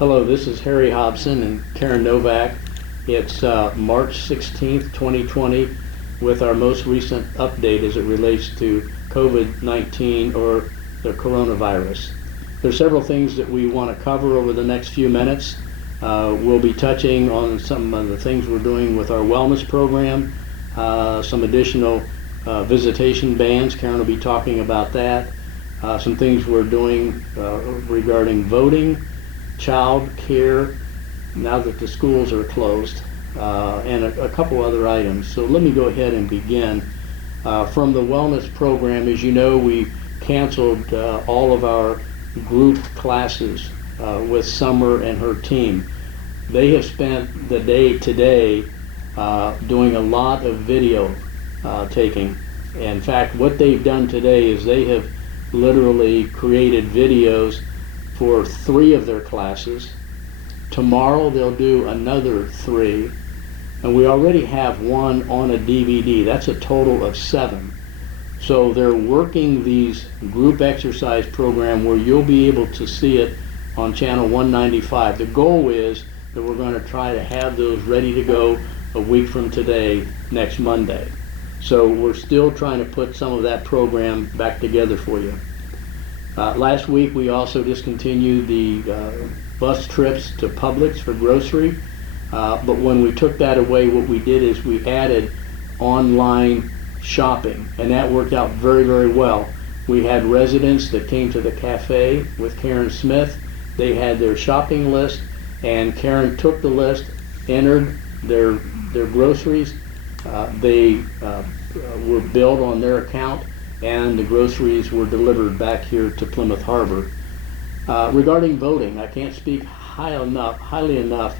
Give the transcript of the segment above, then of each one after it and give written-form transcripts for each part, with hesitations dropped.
Hello, this is Harry Hobson and Karen Novak. It's March 16th, 2020, with our most recent update as it relates to COVID-19 or the coronavirus. There's several things that we want to cover over the next few minutes. We'll be touching on some of the things we're doing with our wellness program, some additional visitation bans. Karen will be talking about that. Some things we're doing regarding voting, child care, now that the schools are closed, and a couple other items. So let me go ahead and begin. From the wellness program, as you know, we canceled all of our group classes with Summer and her team. They have spent the day today doing a lot of video taking. In fact, what they've done today is they have literally created videos for 3 of their classes. Tomorrow they'll do another 3, and we already have 1 on a DVD. That's a total of 7. So they're working these group exercise program where you'll be able to see it on channel 195. The goal is that we're going to try to have those ready to go a week from today, next Monday. So we're still trying to put some of that program back together for you. Last week we also discontinued the bus trips to Publix for grocery, but when we took that away, what we did is we added online shopping, and that worked out very, very well. We had residents that came to the cafe with Karen Smith. They had their shopping list, and Karen took the list, entered their groceries. They were billed on their account, and the groceries were delivered back here to Plymouth Harbor. Regarding voting, I can't speak highly enough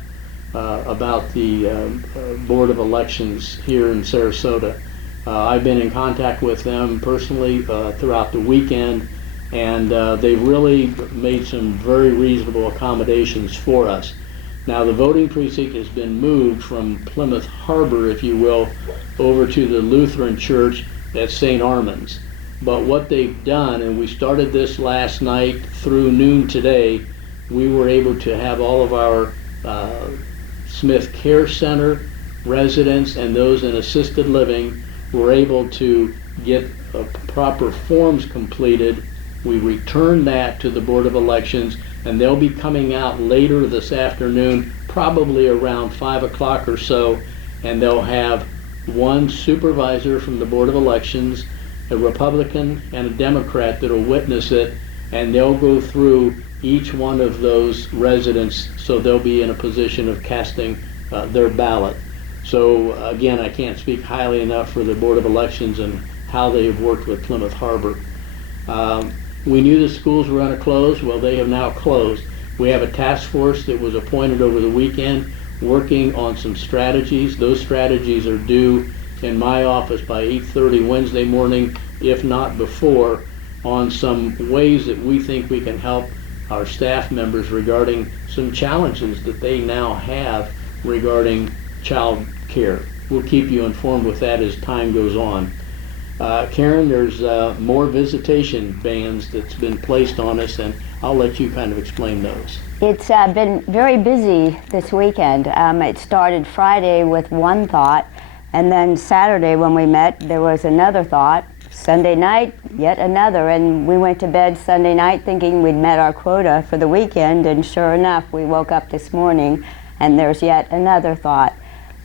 about the Board of Elections here in Sarasota. I've been in contact with them personally throughout the weekend, and they've really made some very reasonable accommodations for us. Now, the voting precinct has been moved from Plymouth Harbor, if you will, over to the Lutheran Church at St. Armand's. But what they've done, and we started this last night through noon today, we were able to have all of our Smith Care Center residents and those in assisted living were able to get proper forms completed. We returned that to the Board of Elections, and they'll be coming out later this afternoon, probably around 5 o'clock or so, and they'll have 1 supervisor from the Board of Elections, a Republican and a Democrat that'll witness it, and they'll go through each one of those residents so they'll be in a position of casting their ballot. So again, I can't speak highly enough for the Board of Elections and how they've worked with Plymouth Harbor. We knew the schools were going to close. Well, they have now closed. We have a task force that was appointed over the weekend working on some strategies. Those strategies are due in my office by 8:30 Wednesday morning, if not before, on some ways that we think we can help our staff members regarding some challenges that they now have regarding child care. We'll keep you informed with that as time goes on. Karen, there's more visitation bans that's been placed on us, and I'll let you kind of explain those. It's been very busy this weekend. It started Friday with one thought, and then Saturday when we met, there was another thought. Sunday night, yet another, and we went to bed Sunday night thinking we'd met our quota for the weekend, and sure enough, we woke up this morning and there's yet another thought.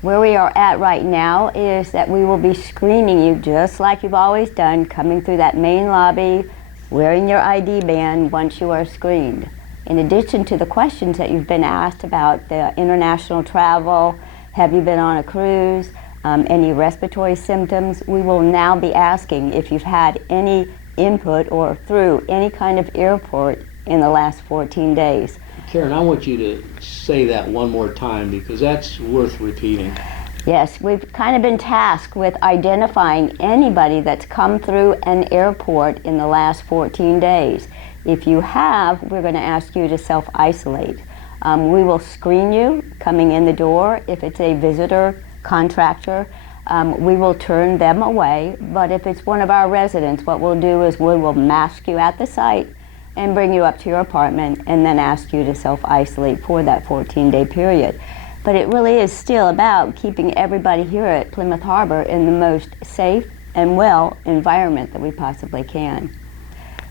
Where we are at right now is that we will be screening you just like you've always done, coming through that main lobby, wearing your ID band once you are screened. In addition to the questions that you've been asked about the international travel, have you been on a cruise, any respiratory symptoms, we will now be asking if you've had any input or through any kind of airport in the last 14 days. Karen, I want you to say that one more time because that's worth repeating. Yes, we've kind of been tasked with identifying anybody that's come through an airport in the last 14 days. If you have, we're going to ask you to self-isolate. We will screen you coming in the door. If it's a visitor contractor, we will turn them away. But if it's one of our residents, what we'll do is we will mask you at the site and bring you up to your apartment and then ask you to self-isolate for that 14-day period. But it really is still about keeping everybody here at Plymouth Harbor in the most safe and well environment that we possibly can.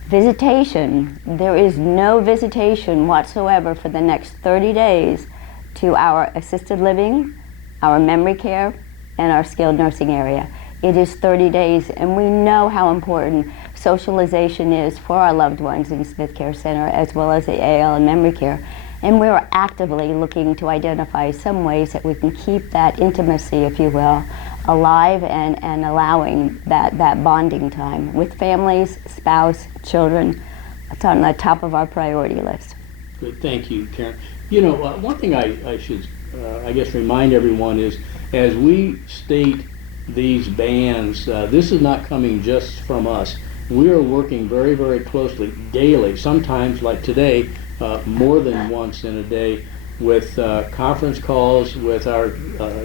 Visitation, there is no visitation whatsoever for the next 30 days to our assisted living, our memory care, and our skilled nursing area. It is 30 days, and we know how important socialization is for our loved ones in Smith Care Center, as well as the AL and memory care. And we're actively looking to identify some ways that we can keep that intimacy, if you will, alive and allowing that bonding time with families, spouse, children. It's on the top of our priority list. Good, thank you, Karen. You know, one thing I should, I guess, remind everyone is, as we state these bans, this is not coming just from us. We are working very, very closely, daily, sometimes like today, more than once in a day, with conference calls with our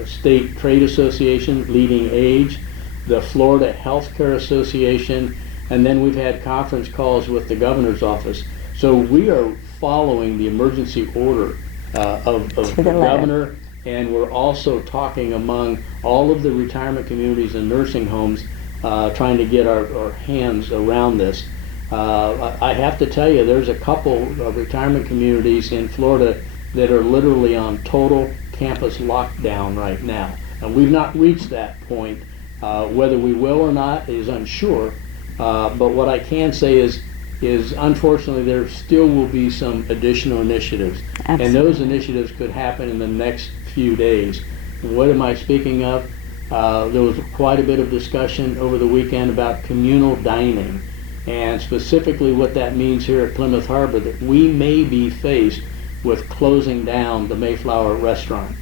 state trade association, Leading Age, the Florida Healthcare Association, and then we've had conference calls with the governor's office. So we are following the emergency order of the governor, and we're also talking among all of the retirement communities and nursing homes, trying to get our hands around this. I have to tell you, there's a couple of retirement communities in Florida that are literally on total campus lockdown right now. And we've not reached that point. Whether we will or not is unsure. But what I can say is unfortunately there still will be some additional initiatives. Absolutely. And those initiatives could happen in the next few days. What am I speaking of? There was quite a bit of discussion over the weekend about communal dining, and specifically what that means here at Plymouth Harbor, that we may be faced with closing down the Mayflower restaurant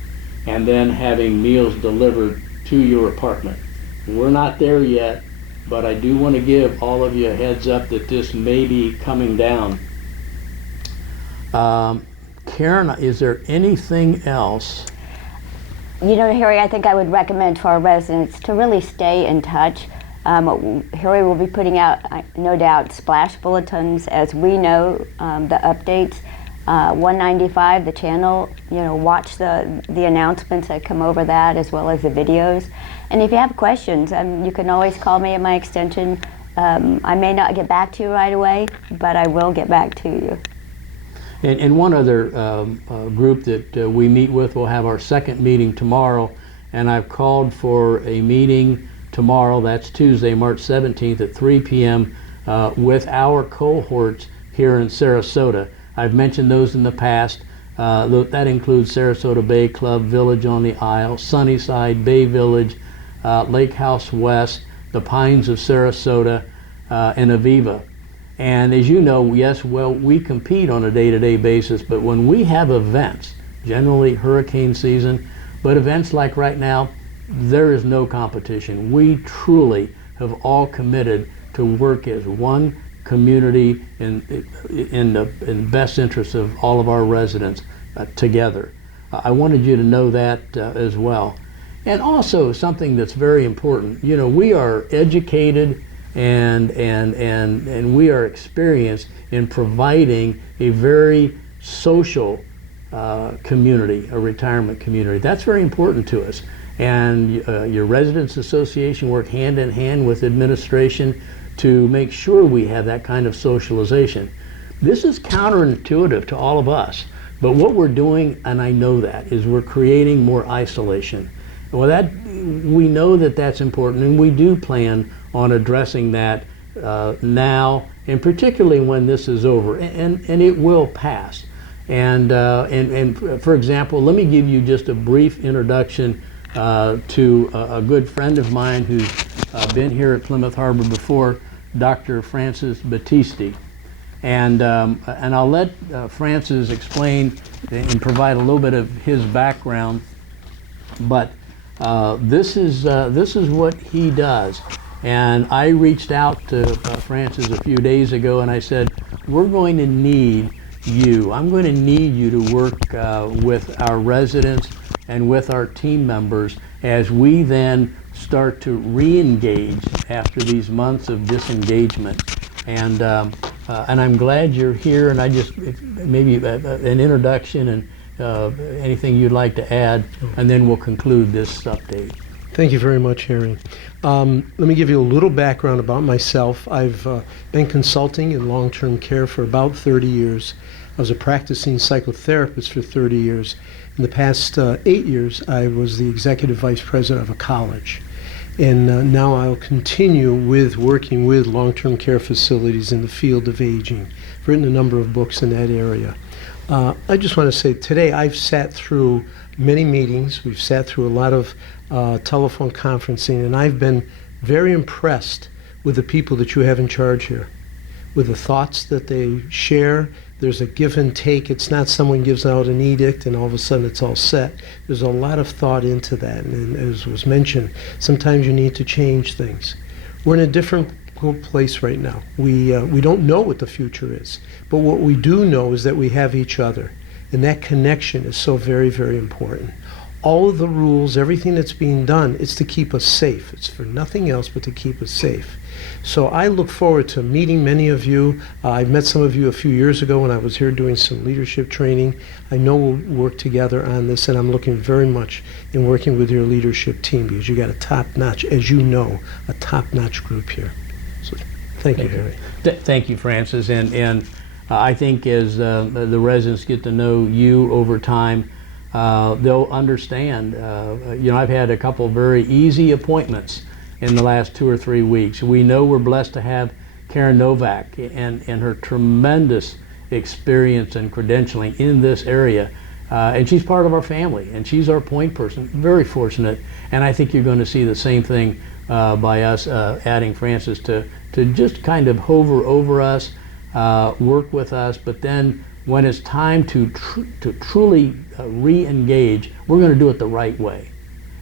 and then having meals delivered to your apartment. We're not there yet, but I do want to give all of you a heads up that this may be coming down. Karen, is there anything else? You know, Harry, I think I would recommend to our residents to really stay in touch. Harry will be putting out, no doubt, splash bulletins as we know the updates. 195, the channel, you know, watch the announcements that come over that, as well as the videos. And if you have questions, you can always call me at my extension. I may not get back to you right away, but I will get back to you. And one other group that we meet with, we'll have our second meeting tomorrow, and I've called for a meeting tomorrow, that's Tuesday, March 17th at 3 p.m. With our cohorts here in Sarasota. I've mentioned those in the past. That includes Sarasota Bay Club, Village on the Isle, Sunnyside, Bay Village, Lake House West, the Pines of Sarasota, and Aviva. And as you know, yes, well, we compete on a day-to-day basis, but when we have events, generally hurricane season, but events like right now, there is no competition. We truly have all committed to work as one community in the best interest of all of our residents together. I wanted you to know that as well. And also something that's very important, you know, we are educated and we are experienced in providing a very social community, a retirement community. That's very important to us. And your Residents Association work hand in hand with administration to make sure we have that kind of socialization. This is counterintuitive to all of us, but what we're doing, and I know that, is we're creating more isolation. Well, that we know that that's important, and we do plan on addressing that now, and particularly when this is over, and it will pass. And for example, let me give you just a brief introduction to a good friend of mine who's been here at Plymouth Harbor before, Dr. Francis Battisti. And I'll let Francis explain and provide a little bit of his background, but this is what he does. And I reached out to Francis a few days ago and I said, we're going to need you. I'm going to need you to work with our residents and with our team members as we then start to re-engage after these months of disengagement. And And I'm glad you're here, and I just, maybe an introduction and anything you'd like to add, and then we'll conclude this update. Thank you very much, Harry. Let me give you a little background about myself. I've been consulting in long-term care for about 30 years. I was a practicing psychotherapist for 30 years. In the past 8 years, I was the executive vice president of a college. And now I'll continue with working with long-term care facilities in the field of aging. I've written a number of books in that area. I just want to say today I've sat through many meetings. We've sat through a lot of telephone conferencing, and I've been very impressed with the people that you have in charge here, with the thoughts that they share. There's a give and take. It's not someone gives out an edict and all of a sudden it's all set. There's a lot of thought into that, and as was mentioned, sometimes you need to change things. We're in a different place right now. We don't know what the future is, but what we do know is that we have each other, and that connection is so very, very important. All of the rules, everything that's being done, it's to keep us safe. It's for nothing else but to keep us safe. So I look forward to meeting many of you. I met some of you a few years ago when I was here doing some leadership training. I know we'll work together on this, and I'm looking very much in working with your leadership team, because you got a top-notch, as you know, a top-notch group here. So thank you, Harry. Thank you, Francis. And I think as the residents get to know you over time, they'll understand. I've had a couple very easy appointments in the last 2 or 3 weeks. We know we're blessed to have Karen Novak and her tremendous experience and credentialing in this area. And she's part of our family, and she's our point person. Very fortunate. And I think you're going to see the same thing by us adding Francis to just kind of hover over us, work with us, but then when it's time to truly re-engage, we're going to do it the right way.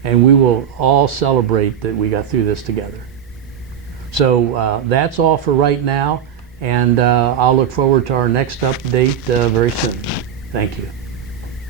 And we will all celebrate that we got through this together. So that's all for right now, and I'll look forward to our next update very soon. Thank you.